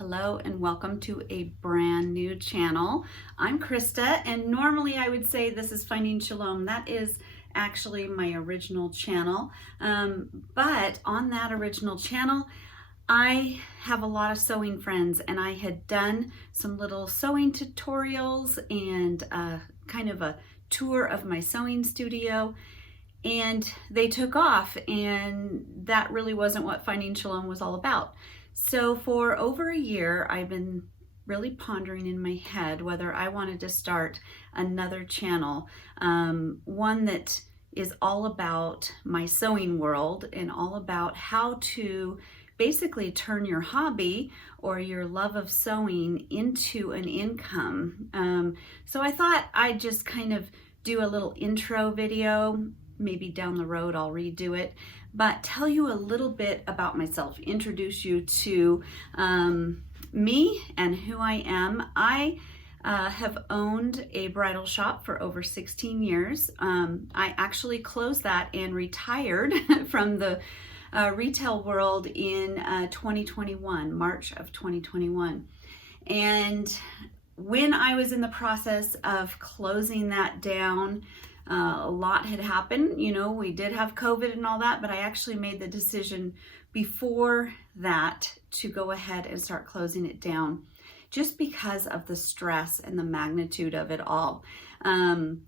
Hello and welcome to a brand new channel. I'm Christa, and normally I would say this is Finding Shalom. That is actually my original channel, but on that original channel I have a lot of sewing friends, and I had done some little sewing tutorials and kind of a tour of my sewing studio, and they took off, and that really wasn't what Finding Shalom was all about. So for over a year, I've been really pondering in my head whether I wanted to start another channel, one that is all about my sewing world and all about how to basically turn your hobby or your love of sewing into an income. So I thought I'd just kind of do a little intro video. Maybe down the road I'll redo it, but tell you a little bit about myself, introduce you to me and who I am. I have owned a bridal shop for over 16 years. I actually closed that and retired from the retail world in 2021, March of 2021. And when I was in the process of closing that down, a lot had happened. You know, we did have COVID and all that, but I actually made the decision before that to go ahead and start closing it down just because of the stress and the magnitude of it all. But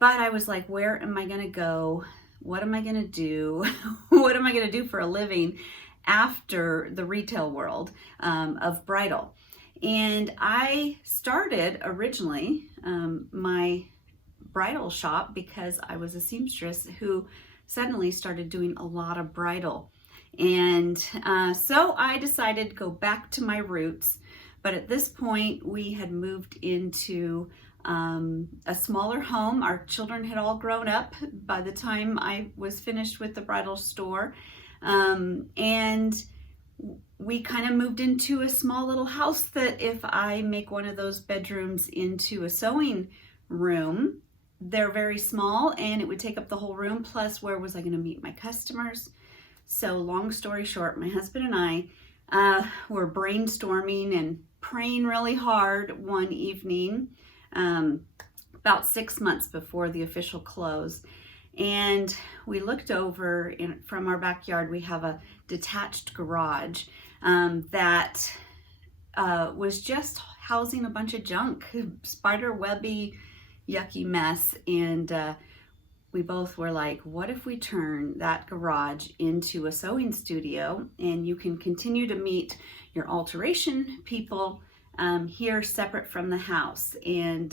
I was like, where am I going to go? What am I going to do? What am I going to do for a living after the retail world of bridal? And I started originally my bridal shop because I was a seamstress who suddenly started doing a lot of bridal. And so I decided to go back to my roots. But at this point, we had moved into a smaller home. Our children had all grown up by the time I was finished with the bridal store. And we kind of moved into a small little house that if I make one of those bedrooms into a sewing room, they're very small and it would take up the whole room. Plus, where was I going to meet my customers? So long story short, my husband and I were brainstorming and praying really hard one evening, about 6 months before the official close. And we looked over from our backyard. We have a detached garage that was just housing a bunch of junk, spider webby, yucky mess. And we both were like, what if we turn that garage into a sewing studio, and you can continue to meet your alteration people here separate from the house? And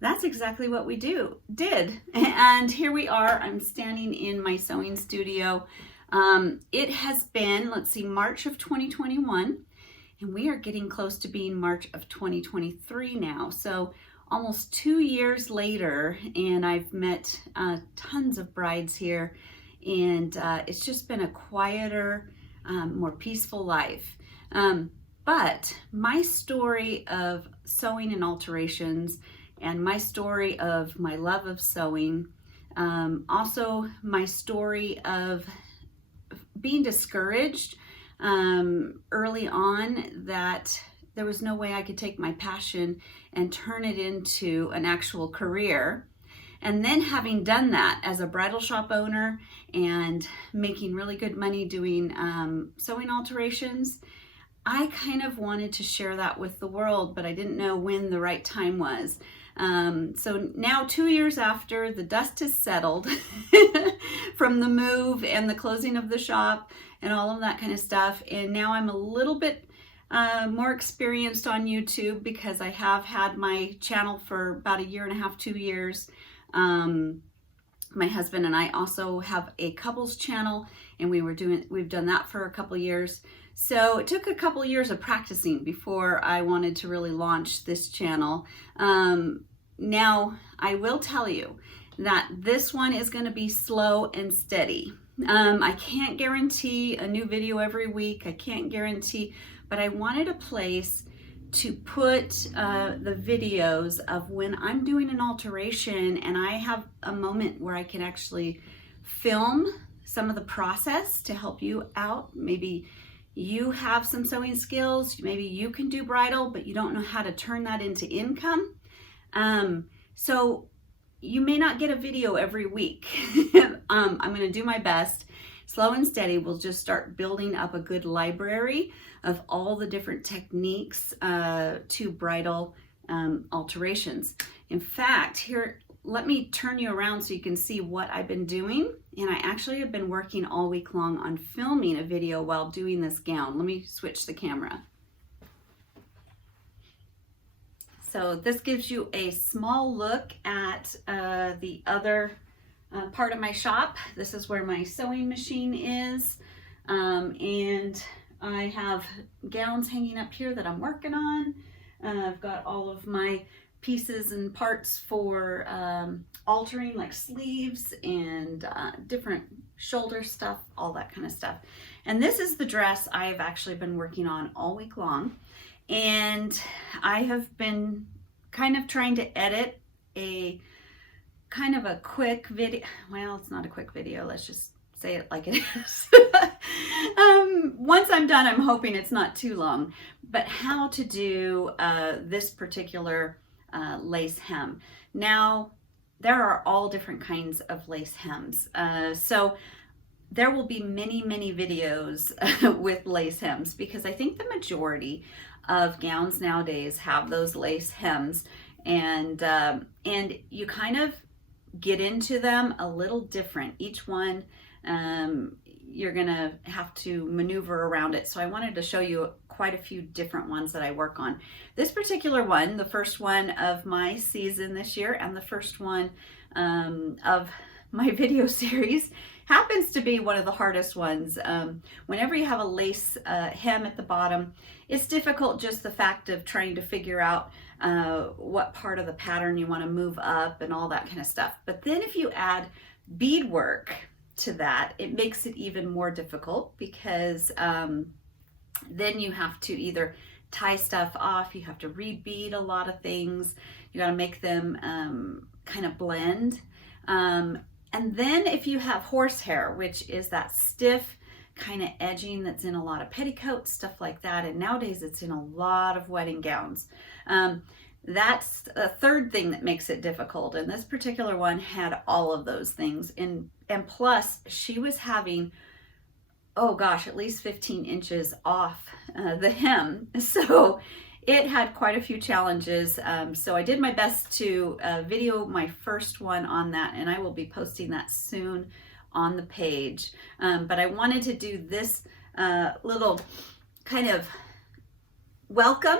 that's exactly what we did. And here we are. I'm standing in my sewing studio. It has been, let's see, March of 2021, and we are getting close to being March of 2023 now. So almost 2 years later, and I've met tons of brides here, and it's just been a quieter, more peaceful life. But my story of sewing and alterations, and my story of my love of sewing, also my story of being discouraged early on, that there was no way I could take my passion and turn it into an actual career. And then having done that as a bridal shop owner and making really good money doing sewing alterations, I kind of wanted to share that with the world, but I didn't know when the right time was. So now 2 years after, the dust has settled from the move and the closing of the shop and all of that kind of stuff. And now I'm a little bit more experienced on YouTube because I have had my channel for about 1.5 years, 2 years. My husband and I also have a couples channel, and we've done that for a couple years. So it took a couple years of practicing before I wanted to really launch this channel. Now I will tell you that this one is going to be slow and steady. I can't guarantee a new video every week. I can't guarantee, but I wanted a place to put the videos of when I'm doing an alteration and I have a moment where I can actually film some of the process to help you out. Maybe you have some sewing skills, maybe you can do bridal, but you don't know how to turn that into income. So you may not get a video every week. I'm going to do my best. Slow and steady, we'll just start building up a good library of all the different techniques to bridal alterations. In fact, here, let me turn you around so you can see what I've been doing. And I actually have been working all week long on filming a video while doing this gown. Let me switch the camera. So this gives you a small look at the other part of my shop. This is where my sewing machine is. And I have gowns hanging up here that I'm working on. I've got all of my pieces and parts for altering, like sleeves and different shoulder stuff, all that kind of stuff. And this is the dress I've actually been working on all week long. And I have been kind of trying to edit a kind of a quick video. Well, it's not a quick video. Let's just say it like it is. Once I'm done, I'm hoping it's not too long. But how to do this particular lace hem. Now, there are all different kinds of lace hems. So there will be many, many videos with lace hems, because I think the majority of gowns nowadays have those lace hems, and you kind of get into them a little different. Each one, you're gonna have to maneuver around it. So I wanted to show you quite a few different ones that I work on. This particular one, the first one of my season this year, and the first one of my video series, happens to be one of the hardest ones. Whenever you have a lace hem at the bottom, it's difficult, just the fact of trying to figure out what part of the pattern you want to move up and all that kind of stuff. But then if you add beadwork to that, it makes it even more difficult, because then you have to either tie stuff off, you have to rebead a lot of things, you got to make them kind of blend. And then if you have horsehair, which is that stiff kind of edging that's in a lot of petticoats, stuff like that, and nowadays it's in a lot of wedding gowns. That's a third thing that makes it difficult, and this particular one had all of those things. And plus, she was having, oh gosh, at least 15 inches off the hem. So it had quite a few challenges. So I did my best to video my first one on that, and I will be posting that soon on the page. But I wanted to do this little kind of welcome,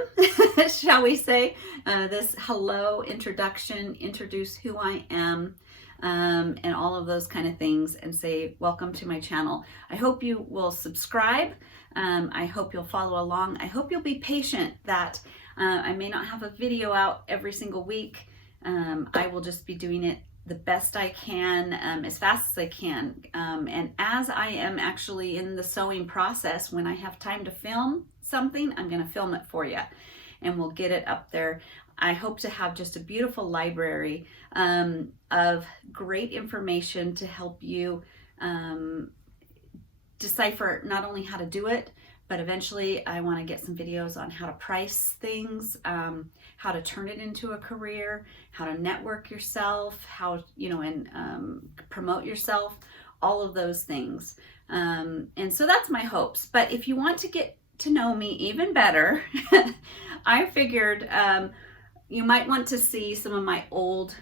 shall we say, this hello introduction, introduce who I am, and all of those kind of things, and say welcome to my channel. I hope you will subscribe. I hope you'll follow along. I hope you'll be patient that I may not have a video out every single week. I will just be doing it the best I can, as fast as I can. And as I am actually in the sewing process, when I have time to film something, I'm going to film it for you, and we'll get it up there. I hope to have just a beautiful library of great information to help you decipher not only how to do it, but eventually I want to get some videos on how to price things, how to turn it into a career, how to network yourself, how, you know, and promote yourself, all of those things. And so that's my hopes. But if you want to get to know me even better, I figured you might want to see some of my old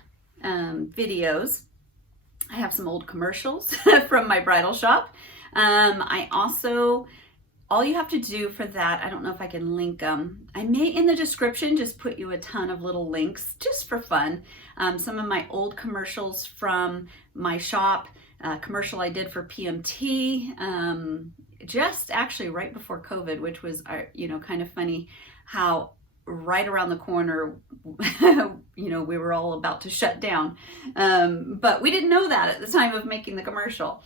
videos. I have some old commercials from my bridal shop. I also, all you have to do for that, I don't know if I can link them. I may in the description just put you a ton of little links just for fun. Some of my old commercials from my shop, commercial I did for PMT, just actually right before COVID, which was, you know, kind of funny how right around the corner, you know, we were all about to shut down. But we didn't know that at the time of making the commercial.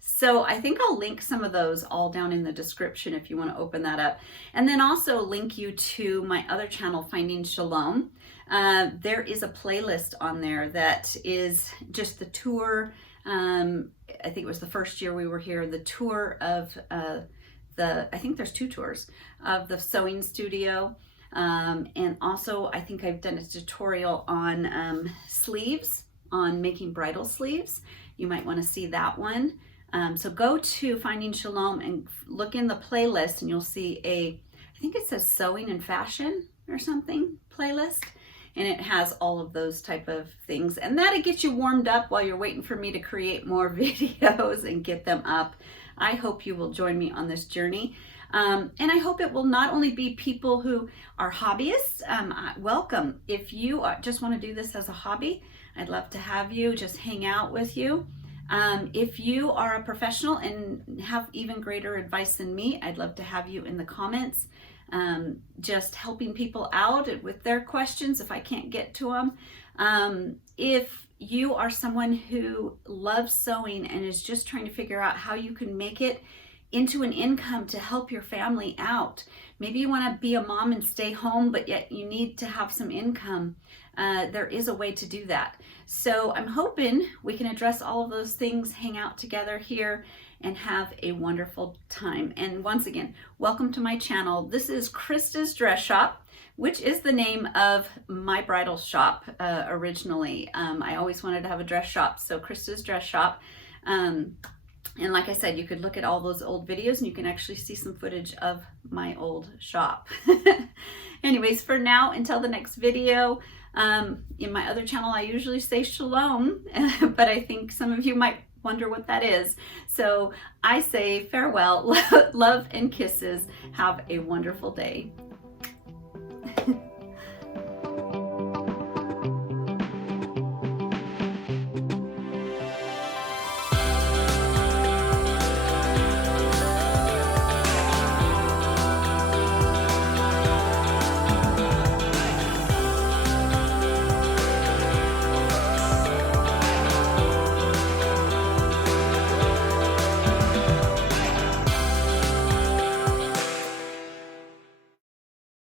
So I think I'll link some of those all down in the description if you want to open that up. And then also link you to my other channel, Finding Shalom. There is a playlist on there that is just the tour. I think it was the first year we were here, the tour of I think there's 2 tours of the sewing studio. And also I think I've done a tutorial on sleeves, on making bridal sleeves. You might want to see that one. So go to Finding Shalom and look in the playlist, and you'll see I think it says Sewing and Fashion or something playlist. And it has all of those type of things. And that'll get you warmed up while you're waiting for me to create more videos and get them up. I hope you will join me on this journey. And I hope it will not only be people who are hobbyists. Welcome. If you just want to do this as a hobby, I'd love to have you, just hang out with you. If you are a professional and have even greater advice than me, I'd love to have you in the comments, just helping people out with their questions if I can't get to them. If you are someone who loves sewing and is just trying to figure out how you can make it into an income to help your family out. Maybe you want to be a mom and stay home, but yet you need to have some income. There is a way to do that. So I'm hoping we can address all of those things, hang out together here, and have a wonderful time. And once again, welcome to my channel. This is Christa's Dress Shop, which is the name of my bridal shop originally. I always wanted to have a dress shop, so Christa's Dress Shop. And like I said, you could look at all those old videos and you can actually see some footage of my old shop. Anyways, for now, until the next video, in my other channel, I usually say shalom, but I think some of you might wonder what that is. So I say farewell, love and kisses. Have a wonderful day.